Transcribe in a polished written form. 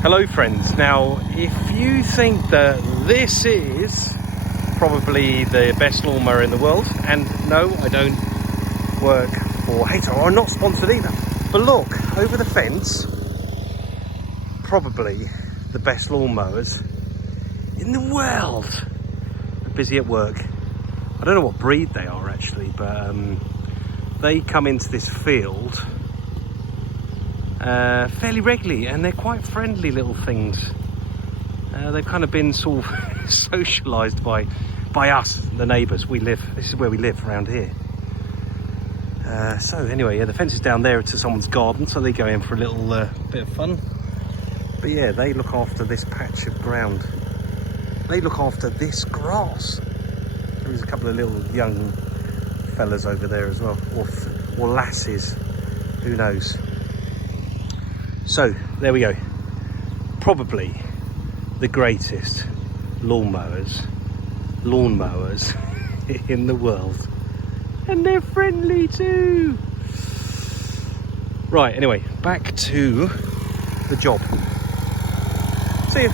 Hello friends, now if you think that this is probably the best lawnmower in the world, and no, I don't work for Hater, or I'm not sponsored either, but look, over the fence, probably the best lawnmowers in the world. They're busy at work. I don't know what breed they are actually, but they come into this field fairly regularly, and they're quite friendly little things. They've kind of been sort of socialised by us, the neighbours. This is where we live around here. So anyway, yeah, the fence is down there to someone's garden, so they go in for a little bit of fun. But yeah, they look after this patch of ground. They look after this grass. There's a couple of little young fellas over there as well, or lasses, who knows. So there we go, probably the greatest lawnmowers in the world, and they're friendly too. Right, anyway, back to the job. See you.